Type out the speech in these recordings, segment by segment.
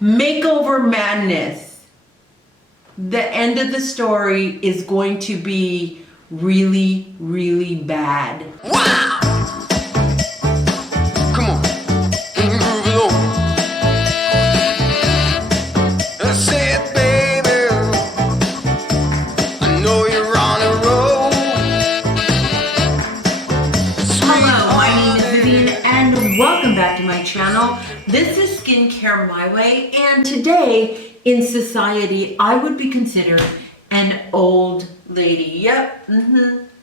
Makeover Madness. The end of the story is going to be really, really bad. Wow! Come on, move it over. I said, baby, I know you're on a roll. Hello, my name is Vivian and welcome back to my channel. This is Skincare My Way, and today in society I would be considered an old lady. Yep,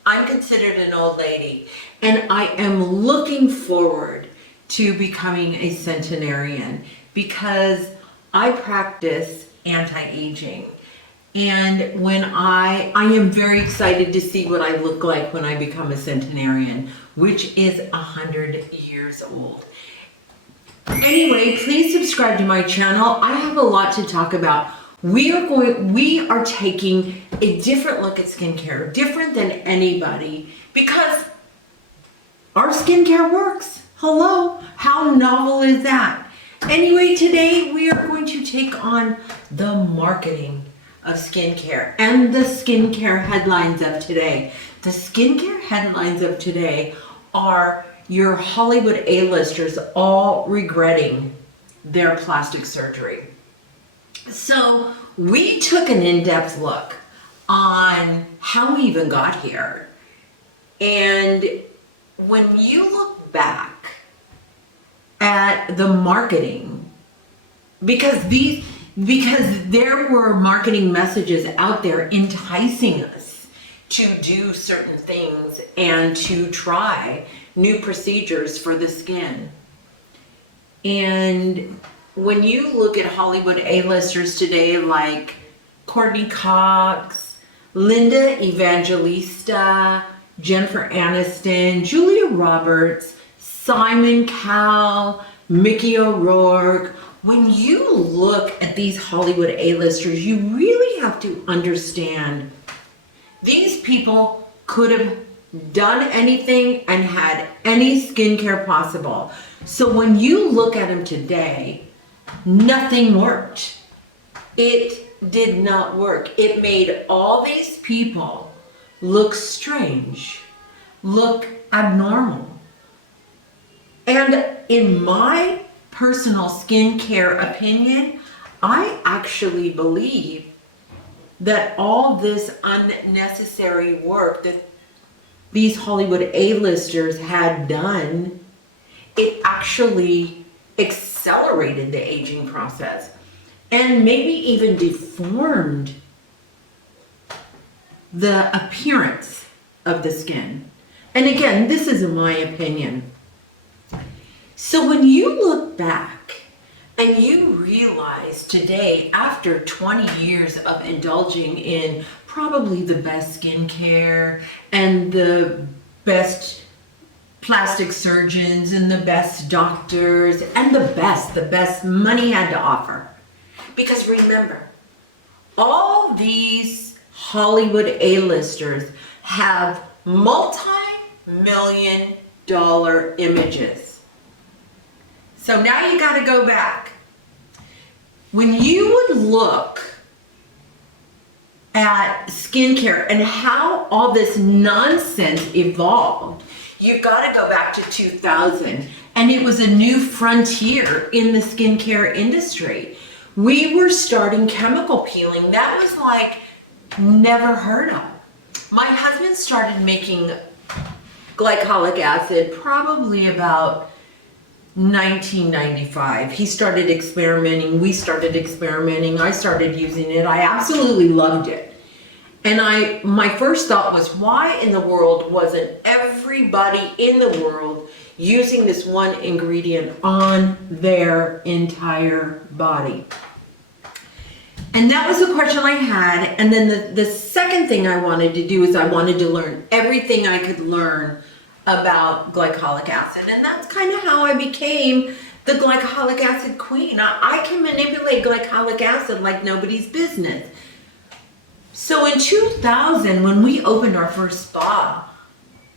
I'm considered an old lady, and I am looking forward to becoming a centenarian because I practice anti-aging. And when I am very excited to see what I look like when I become a centenarian, which is 100 years old. Anyway, please subscribe to my channel. I have a lot to talk about. We are taking a different look at skincare, different than anybody, because our skincare works. Hello, how novel is that? Anyway, today we are going to take on the marketing of skincare and the skincare headlines of today. The skincare headlines of today are your Hollywood A-listers all regretting their plastic surgery. So we took an in-depth look on how we even got here. And when you look back at the marketing, because there were marketing messages out there enticing us to do certain things and to try new procedures for the skin. And when you look at Hollywood A-listers today, like Cortney Cox, Linda Evangelista, Jennifer Aniston, Julia Roberts, Simon Cowell, Mickey O'Rourke, when you look at these Hollywood A-listers, you really have to understand these people could have done anything and had any skincare possible. So when you look at them today, nothing worked. It did not work. It made all these people look strange, look abnormal. And in my personal skincare opinion, I actually believe that all this unnecessary work that these Hollywood A-listers had done, it actually accelerated the aging process and maybe even deformed the appearance of the skin. And again, this is my opinion. So when you look back and you realize today, after 20 years of indulging in probably the best skincare and the best plastic surgeons and the best doctors and the best money had to offer. Because remember, all these Hollywood A-listers have multi-million-dollar images. So now you got to go back. When you would look at skincare and how all this nonsense evolved, you've got to go back to 2000, and it was a new frontier in the skincare industry. We were starting chemical peeling. That was like never heard of. My husband started making glycolic acid probably about 1995. He started experimenting, we started experimenting, I started using it. I absolutely loved it. And my first thought was, why in the world wasn't everybody in the world using this one ingredient on their entire body? And that was the question I had. And then the second thing I wanted to do is I wanted to learn everything I could learn about glycolic acid. And that's kind of how I became the glycolic acid queen. I can manipulate glycolic acid like nobody's business. So in 2000, when we opened our first spa,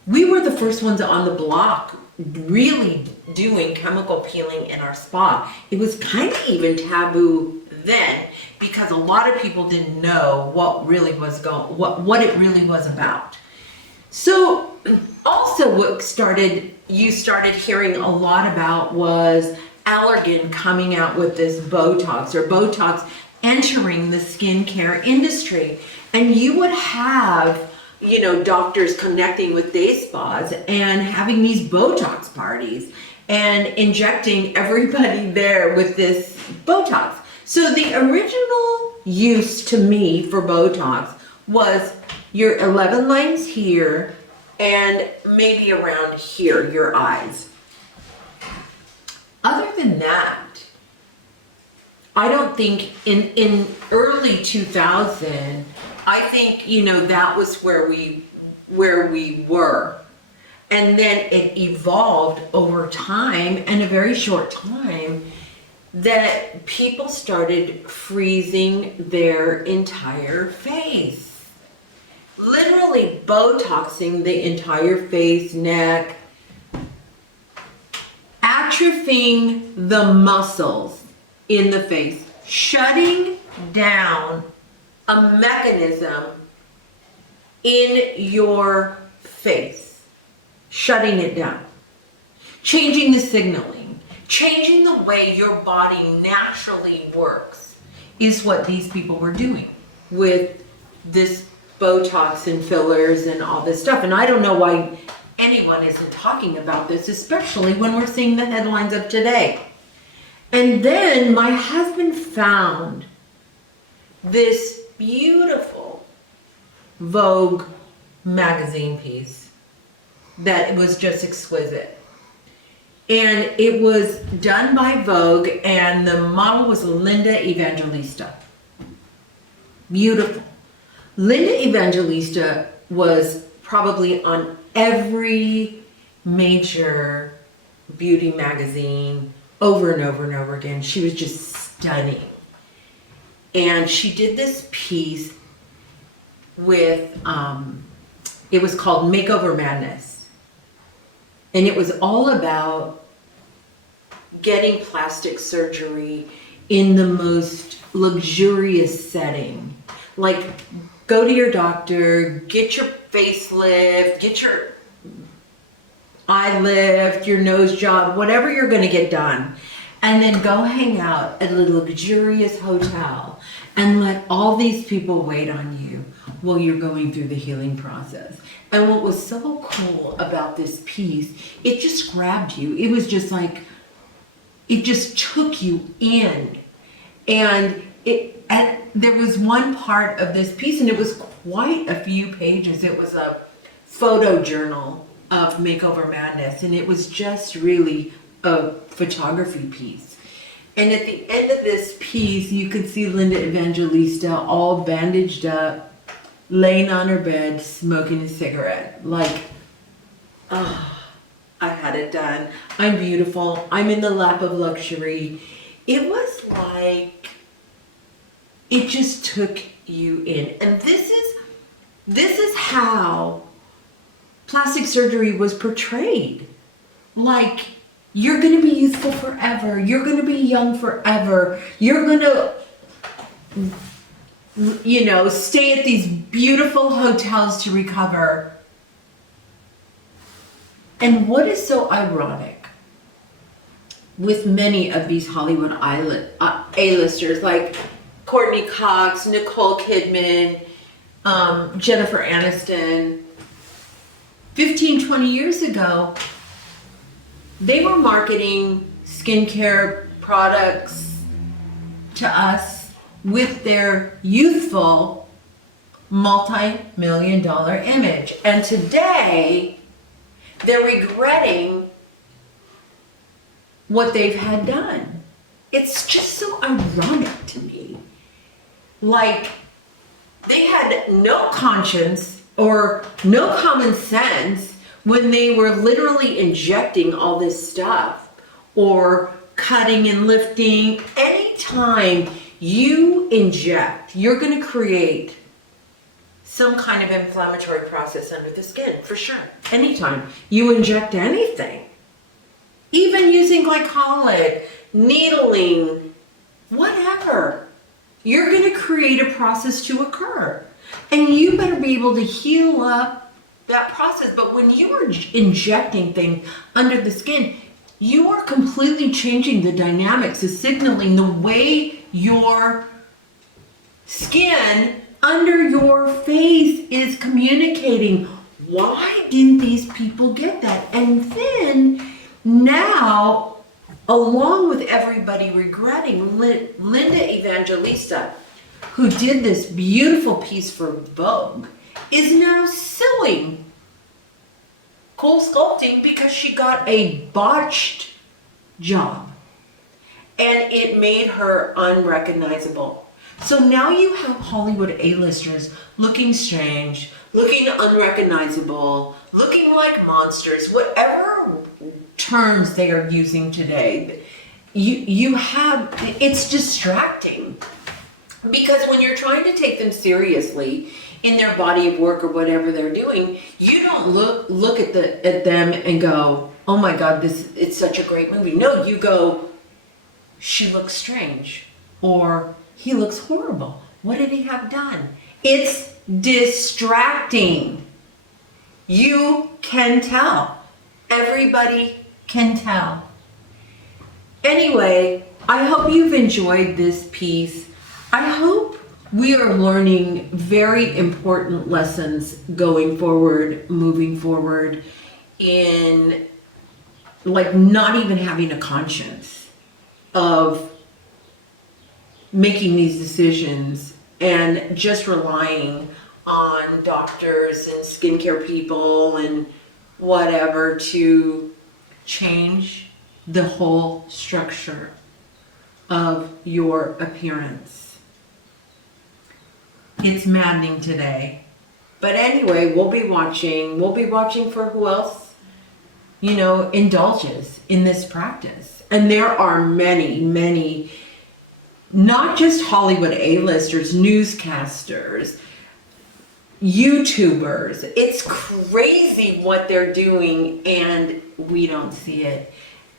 we were the first ones on the block really doing chemical peeling in our spa. It was kind of even taboo then because a lot of people didn't know what really was what it really was about. So also you started hearing a lot about was Allergan coming out with this Botox entering the skincare industry. And you would have, doctors connecting with day spas and having these Botox parties and injecting everybody there with this Botox. So the original use to me for Botox was your 11 lines here and maybe around here, your eyes. Other than that, I don't think in early 2000, I think, that was where we were. And then it evolved over time, in a very short time, that people started freezing their entire face. Literally Botoxing the entire face, neck, atrophying the muscles in the face, shutting down a mechanism in your face, shutting it down, changing the signaling, changing the way your body naturally works is what these people were doing with this Botox and fillers and all this stuff. And I don't know why anyone isn't talking about this, especially when we're seeing the headlines of today. And then my husband found this beautiful Vogue magazine piece that was just exquisite. And it was done by Vogue, and the model was Linda Evangelista. Beautiful. Linda Evangelista was probably on every major beauty magazine over and over and over again. She was just stunning. And she did this piece with, it was called Makeover Madness. And it was all about getting plastic surgery in the most luxurious setting. Like, go to your doctor, get your facelift, get your eye lift, your nose job, whatever you're going to get done. And then go hang out at a luxurious hotel and let all these people wait on you while you're going through the healing process. And what was so cool about this piece, it just grabbed you. It was just like, it just took you in. And there was one part of this piece, and it was quite a few pages. It was a photo journal of Makeover Madness, and it was just really a photography piece. And at the end of this piece, you could see Linda Evangelista all bandaged up, laying on her bed, smoking a cigarette. Like, oh, I had it done. I'm beautiful. I'm in the lap of luxury. It was like, it just took you in. And this is how plastic surgery was portrayed. Like, you're going to be youthful forever. You're going to be young forever. You're going to, stay at these beautiful hotels to recover. And what is so ironic with many of these Hollywood A-listers, like Cortney Cox, Nicole Kidman, Jennifer Aniston, 15, 20 years ago, they were marketing skincare products to us with their youthful multi-million-dollar image. And today, they're regretting what they've had done. It's just so ironic to me. Like, they had no conscience or no common sense when they were literally injecting all this stuff or cutting and lifting. Anytime you inject, you're going to create some kind of inflammatory process under the skin, for sure. Anytime you inject anything, even using glycolic, needling, whatever. You're going to create a process to occur. And you better be able to heal up that process. But when you are injecting things under the skin, you are completely changing the dynamics, the signaling, the way your skin under your face is communicating. Why didn't these people get that? And then now, along with everybody regretting, Linda Evangelista, who did this beautiful piece for Vogue, is now suing Cole Sculpting because she got a botched job and it made her unrecognizable. So now you have Hollywood A-listers looking strange, looking unrecognizable, looking like monsters, whatever terms they are using today. You have, it's distracting. Because when you're trying to take them seriously in their body of work or whatever they're doing, you don't look at them and go, oh my God, it's such a great movie. No, you go, she looks strange, or he looks horrible. What did he have done? It's distracting. You can tell. Everybody can tell. Anyway, I hope you've enjoyed this piece. I hope we are learning very important lessons going forward, moving forward, in like not even having a conscience of making these decisions and just relying on doctors and skincare people and whatever to change the whole structure of your appearance. It's maddening today. But anyway, we'll be watching for who else, indulges in this practice. And there are many, many, not just Hollywood A-listers, newscasters, YouTubers. It's crazy what they're doing and we don't see it.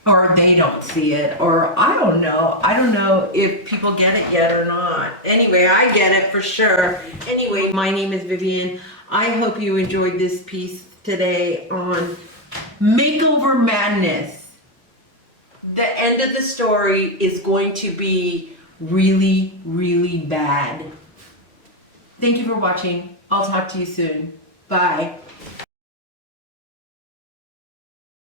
Or they don't see it, or I don't know if people get it yet or not. Anyway, I get it for sure. Anyway, my name is Vivian. I hope you enjoyed this piece today on Makeover Madness. The end of the story is going to be really, really bad. Thank you for watching. I'll talk to you soon. Bye.